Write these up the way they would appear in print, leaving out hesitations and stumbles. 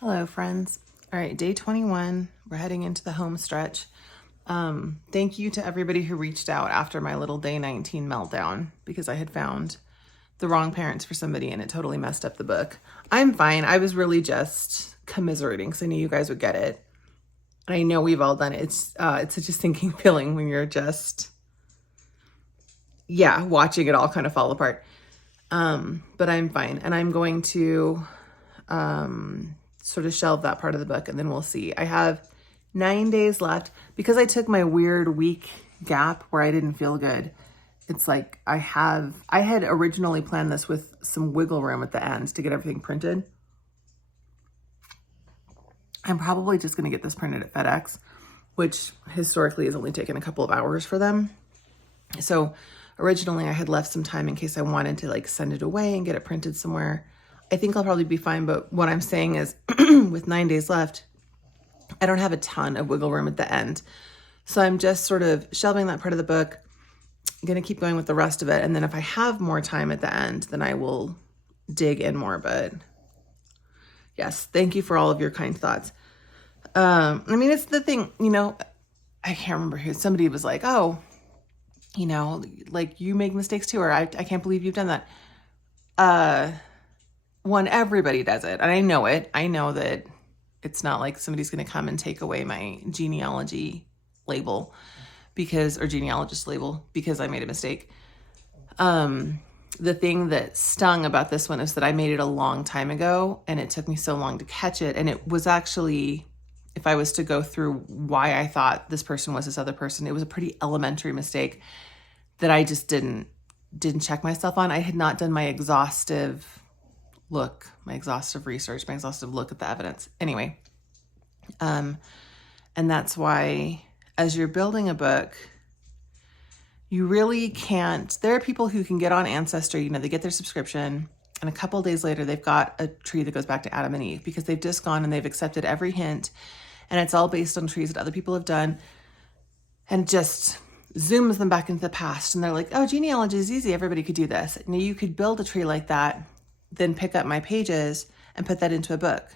Hello, friends. All right, day 21. We're heading into the home stretch. Thank you to everybody who reached out after my little day 19 meltdown because I had found the wrong parents for somebody and it totally messed up the book. I'm fine. I was really just commiserating because I knew you guys would get it. And I know we've all done it. It's such a sinking feeling when you're just, watching it all kind of fall apart. But I'm fine. And I'm going to sort of shelve that part of the book and then we'll see. I have 9 days left because I took my weird week gap where I didn't feel good. It's like I had originally planned this with some wiggle room at the end to get everything printed. I'm probably just going to get this printed at FedEx, which historically has only taken a couple of hours for them. So originally I had left some time in case I wanted to like send it away and get it printed somewhere. I think I'll probably be fine, but what I'm saying is with 9 days left, I don't have a ton of wiggle room at the end. So I'm just sort of shelving that part of the book. I'm going to keep going with the rest of it. And then if I have more time at the end, then I will dig in more. But yes, thank you for all of your kind thoughts. It's the thing, I can't remember who, somebody was like, oh, like you make mistakes too, or I can't believe you've done that. One, everybody does it. And I know it. I know that it's not like somebody's going to come and take away my genealogy label or genealogist label because I made a mistake. The thing that stung about this one is that I made it a long time ago and it took me so long to catch it. And it was actually, if I was to go through why I thought this person was this other person, it was a pretty elementary mistake that I just didn't check myself on. I had not done my exhaustive research, my exhaustive look at the evidence. Anyway, and that's why as you're building a book, you really can't, there are people who can get on Ancestry, they get their subscription and a couple of days later, they've got a tree that goes back to Adam and Eve because they've just gone and they've accepted every hint and it's all based on trees that other people have done and just zooms them back into the past. And they're like, oh, genealogy is easy. Everybody could do this. You could build a tree like that, then pick up my pages and put that into a book.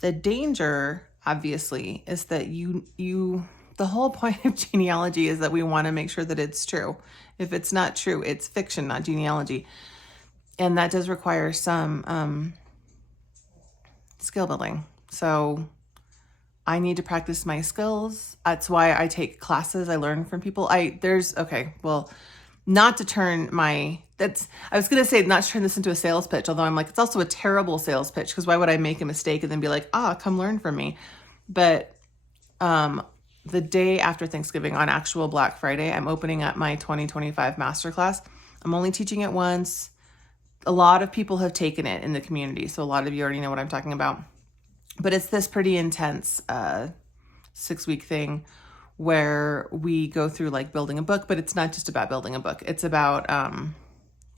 The danger, obviously, is that the whole point of genealogy is that we want to make sure that it's true. If it's not true, it's fiction, not genealogy. And that does require some skill building. So I need to practice my skills. That's why I take classes. I learn from people. Not to turn not to turn this into a sales pitch, although I'm like, it's also a terrible sales pitch because why would I make a mistake and then be like, come learn from me. But the day after Thanksgiving on actual Black Friday, I'm opening up my 2025 masterclass. I'm only teaching it once. A lot of people have taken it in the community. So a lot of you already know what I'm talking about. But it's this pretty intense 6-week thing where we go through like building a book, but it's not just about building a book. It's about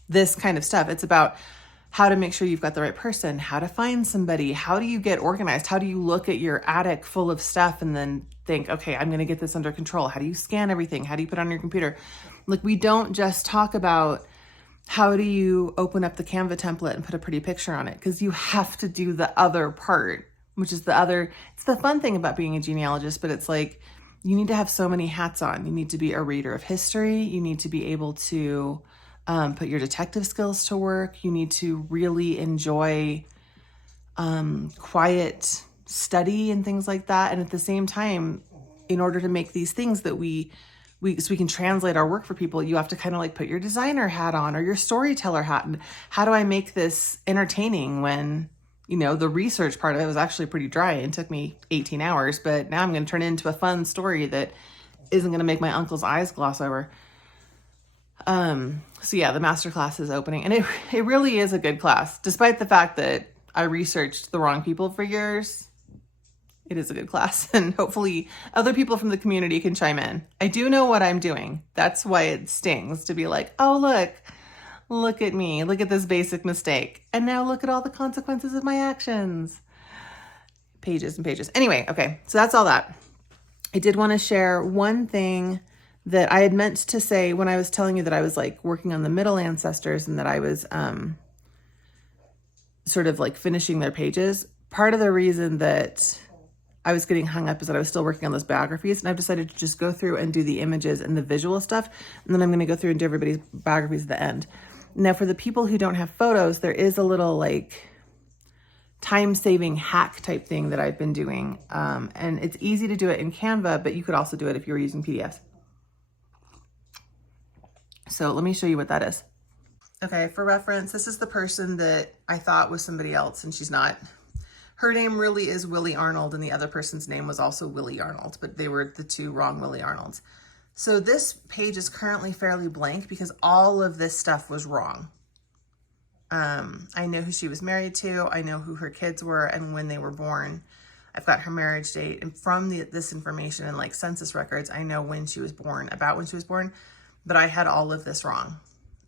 this kind of stuff. It's about how to make sure you've got the right person, how to find somebody, how do you get organized? How do you look at your attic full of stuff and then think, okay, I'm going to get this under control. How do you scan everything? How do you put it on your computer? Like we don't just talk about how do you open up the Canva template and put a pretty picture on it? Because you have to do the other part, which is it's the fun thing about being a genealogist, but it's like, you need to have so many hats on. You need to be a reader of history. You need to be able to put your detective skills to work. You need to really enjoy quiet study and things like that. And at the same time, in order to make these things that so we can translate our work for people, you have to kind of like put your designer hat on or your storyteller hat. And how do I make this entertaining when, the research part of it was actually pretty dry and took me 18 hours, but now I'm going to turn it into a fun story that isn't going to make my uncle's eyes gloss over. So yeah, the masterclass is opening and it really is a good class. Despite the fact that I researched the wrong people for years, it is a good class and hopefully other people from the community can chime in. I do know what I'm doing. That's why it stings to be like, oh, look at me, look at this basic mistake. And now look at all the consequences of my actions. Pages and pages. Anyway, okay, so that's all that. I did want to share one thing that I had meant to say when I was telling you that I was like working on the middle ancestors and that I was sort of like finishing their pages. part of the reason that I was getting hung up is that I was still working on those biographies, and I've decided to just go through and do the images and the visual stuff, and then I'm going to go through and do everybody's biographies at the end. Now, for the people who don't have photos, there is a little like time-saving hack type thing that I've been doing, and it's easy to do it in Canva, but you could also do it if you were using PDFs. So let me show you what that is. Okay, for reference, this is the person that I thought was somebody else, and she's not. Her name really is Willie Arnold, and the other person's name was also Willie Arnold, but they were the two wrong Willie Arnolds. So this page is currently fairly blank because all of this stuff was wrong. I know who she was married to. I know who her kids were and when they were born. I've got her marriage date, and from this information and like census records, I know when she was born, about when she was born, but I had all of this wrong.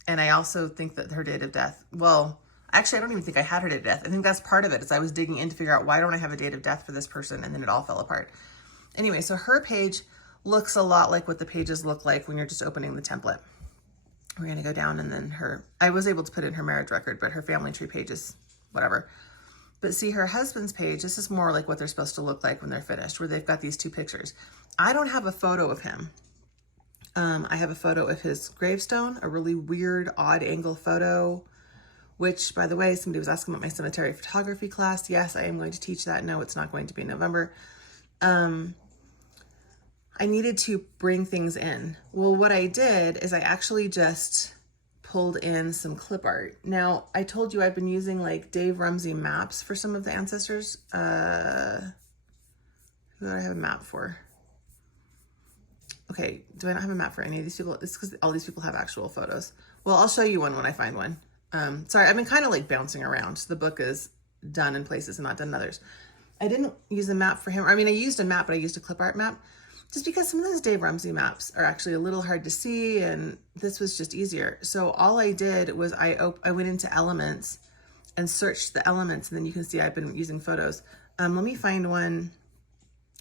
And I also think that her date of death, well, actually, I don't even think I had her date of death. I think that's part of it, is I was digging in to figure out why don't I have a date of death for this person, and then it all fell apart. Anyway, so her page looks a lot like what the pages look like when you're just opening the template. We're gonna go down, and then I was able to put in her marriage record, but her family tree page is whatever. But see, her husband's page, this is more like what they're supposed to look like when they're finished, where they've got these two pictures. I don't have a photo of him. I have a photo of his gravestone, a really weird, odd angle photo, which, by the way, somebody was asking about my cemetery photography class. Yes, I am going to teach that. No, it's not going to be in November. I needed to bring things in. Well, what I did is I actually just pulled in some clip art. Now, I told you I've been using like Dave Ramsey maps for some of the ancestors. Who do I have a map for? Okay, do I not have a map for any of these people? It's because all these people have actual photos. Well, I'll show you one when I find one. Sorry, I've been kind of like bouncing around. The book is done in places and not done in others. I didn't use a map for him. I mean, I used a map, but I used a clip art map just because some of those Dave Ramsey maps are actually a little hard to see, and this was just easier. So all I did was I went into Elements and searched the elements, and then you can see I've been using photos. Let me find one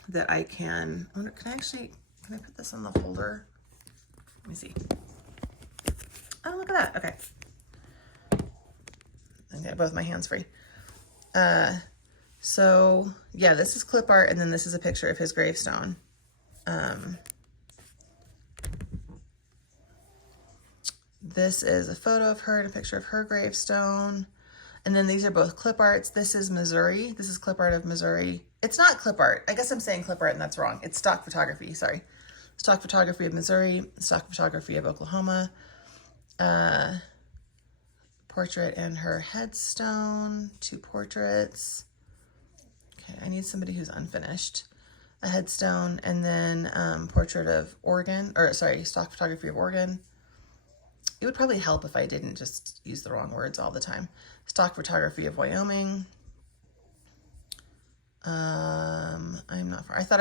that I can. Can I put this on the folder? Let me see. Oh, look at that. Okay. I got both my hands free. So yeah, this is clip art, and then this is a picture of his gravestone. This is a photo of her and a picture of her gravestone. And then these are both clip arts. This is Missouri. This is clip art of Missouri. It's not clip art. I guess I'm saying clip art and that's wrong. It's stock photography, sorry. Stock photography of Missouri, stock photography of Oklahoma. Portrait and her headstone, 2 portraits. Okay, I need somebody who's unfinished. A headstone, and then portrait of Oregon, or sorry, stock photography of Oregon. It would probably help if I didn't just use the wrong words all the time. Stock photography of Wyoming. I'm not far. I thought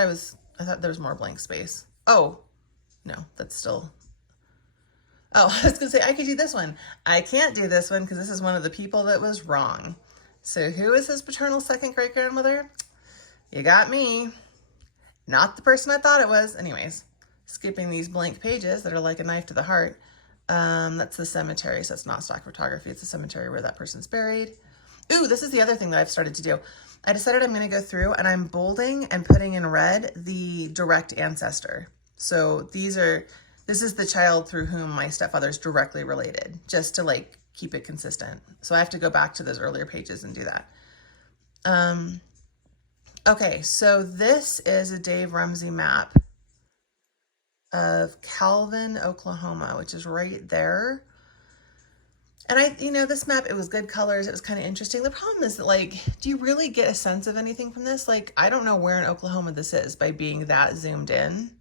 there was more blank space. Oh, no, that's still. Oh, I was gonna say I could do this one. I can't do this one because this is one of the people that was wrong. So who is his paternal second great grandmother? You got me. Not the person I thought it was. Anyways, skipping these blank pages that are like a knife to the heart. That's the cemetery, so it's not stock photography. It's a cemetery where that person's buried. Ooh, this is the other thing that I've started to do. I decided I'm going to go through and I'm bolding and putting in red the direct ancestor. So this is the child through whom my stepfather's directly related, just to like keep it consistent. So I have to go back to those earlier pages and do that. Okay, so this is a Dave Ramsey map of Calvin, Oklahoma, which is right there. And this map, it was good colors. It was kind of interesting. The problem is that, like, do you really get a sense of anything from this? Like, I don't know where in Oklahoma this is by being that zoomed in.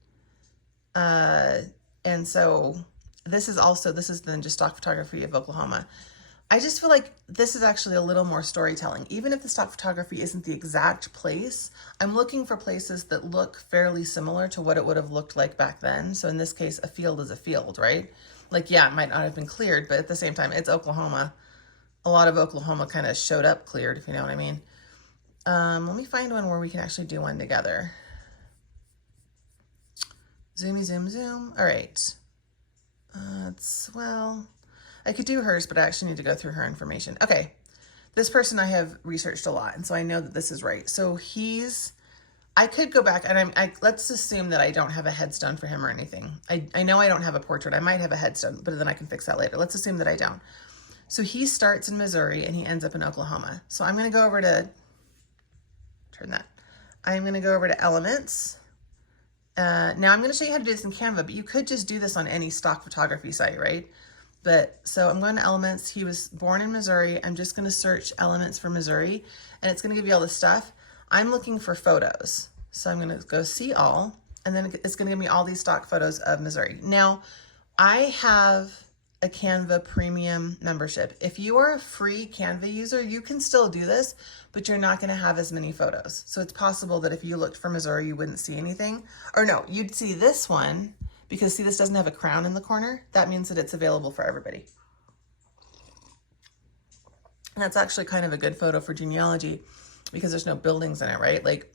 And so this is then just stock photography of Oklahoma. I just feel like this is actually a little more storytelling. Even if the stock photography isn't the exact place, I'm looking for places that look fairly similar to what it would have looked like back then. So in this case, a field is a field, right? Like, yeah, it might not have been cleared, but at the same time, it's Oklahoma. A lot of Oklahoma kind of showed up cleared, if you know what I mean. Let me find one where we can actually do one together. Zoomy, zoom, zoom. All right. I could do hers, but I actually need to go through her information. Okay. This person I have researched a lot, and so I know that this is right. So I could go back and let's assume that I don't have a headstone for him or anything. I know I don't have a portrait. I might have a headstone, but then I can fix that later. Let's assume that I don't. So he starts in Missouri and he ends up in Oklahoma. So I'm going to go over to, I'm going to go over to Elements. Now I'm going to show you how to do this in Canva, but you could just do this on any stock photography site, right? But so I'm going to Elements. He was born in Missouri. I'm just going to search Elements for Missouri, and it's going to give you all this stuff. I'm looking for photos. So I'm going to go see all, and then it's going to give me all these stock photos of Missouri. Now, I have a Canva premium membership. If you are a free Canva user, you can still do this, but you're not going to have as many photos. So it's possible that if you looked for Missouri, you wouldn't see anything. Or no, you'd see this one, because see, this doesn't have a crown in the corner. That means that it's available for everybody. And that's actually kind of a good photo for genealogy because there's no buildings in it, right? Like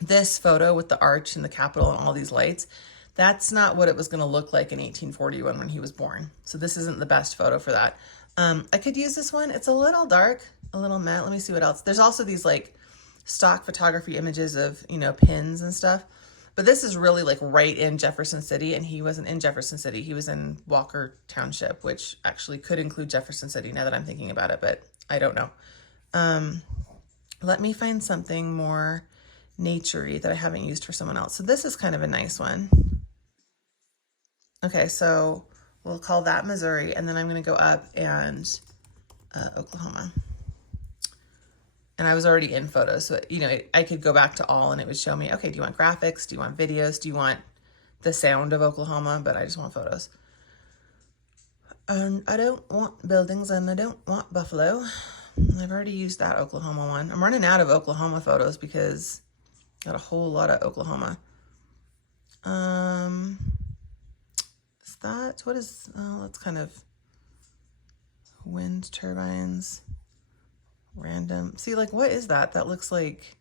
this photo with the arch and the Capitol and all these lights, that's not what it was going to look like in 1841 when he was born. So this isn't the best photo for that. I could use this one. It's a little dark, a little matte. Let me see what else. There's also these like stock photography images of, you know, pins and stuff. But this is really like right in Jefferson City, and he wasn't in Jefferson City. He was in Walker Township, which actually could include Jefferson City now that I'm thinking about it, but I don't know. Let me find something more naturey that I haven't used for someone else. So this is kind of a nice one. Okay, so we'll call that Missouri, and then I'm going to go up and Oklahoma. And I was already in photos, so, you know, I could go back to all and it would show me, okay, do you want graphics? Do you want videos? Do you want the sound of Oklahoma? But I just want photos. And I don't want buildings, and I don't want Buffalo. I've already used that Oklahoma one. I'm running out of Oklahoma photos because I got a whole lot of Oklahoma. Is that, what is, oh, that's kind of wind turbines. Random. See, like, what is that? That looks like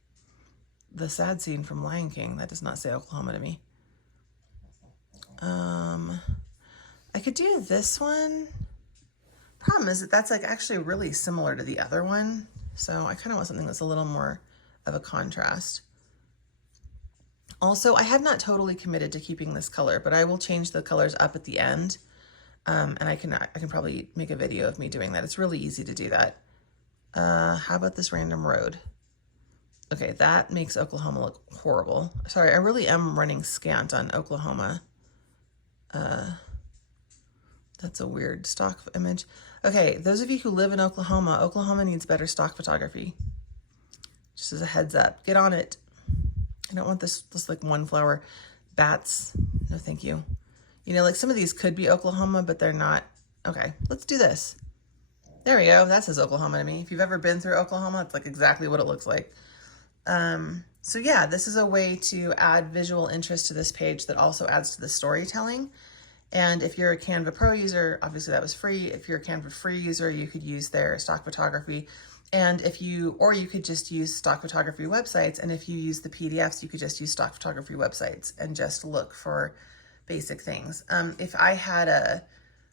the sad scene from Lion King. That does not say Oklahoma to me. I could do this one. Problem is that that's like actually really similar to the other one. So I kind of want something that's a little more of a contrast. Also, I have not totally committed to keeping this color, but I will change the colors up at the end. And I can probably make a video of me doing that. It's really easy to do that. How about this random road? Okay, that makes Oklahoma look horrible. Sorry, I really am running scant on Oklahoma. That's a weird stock image. Okay, those of you who live in Oklahoma, Oklahoma needs better stock photography. Just as a heads up, get on it. I don't want this like one flower. Bats, no thank you. You know, like some of these could be Oklahoma, but they're not. Okay, let's do this. There we go. That says Oklahoma to me. If you've ever been through Oklahoma, it's like exactly what it looks like. So yeah, this is a way to add visual interest to this page that also adds to the storytelling. And if you're a Canva Pro user, obviously that was free. If you're a Canva free user, you could use their stock photography. And or you could just use stock photography websites. And if you use the PDFs, you could just use stock photography websites and just look for basic things. If I had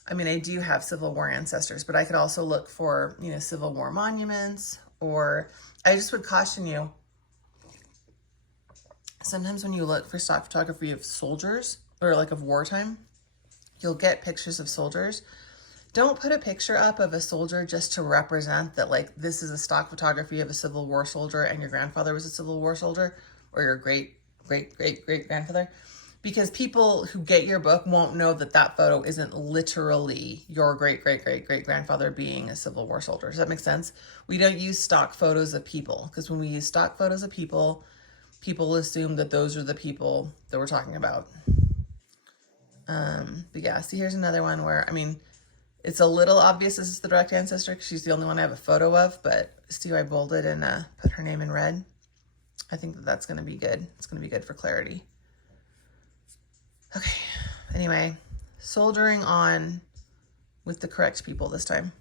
I do have Civil War ancestors, but I could also look for, you know, Civil War monuments, or I just would caution you, sometimes when you look for stock photography of soldiers or like of wartime, you'll get pictures of soldiers. Don't put a picture up of a soldier just to represent that, like, this is a stock photography of a Civil War soldier and your grandfather was a Civil War soldier, or your great grandfather, because people who get your book won't know that that photo isn't literally your great grandfather being a Civil War soldier. Does that make sense? We don't use stock photos of people, because when we use stock photos of people, people assume that those are the people that we're talking about. But yeah, see, here's another one where, I mean, it's a little obvious this is the direct ancestor because she's the only one I have a photo of, but see how I bolded and put her name in red? I think that that's going to be good. It's going to be good for clarity. Okay, anyway, soldiering on with the correct people this time.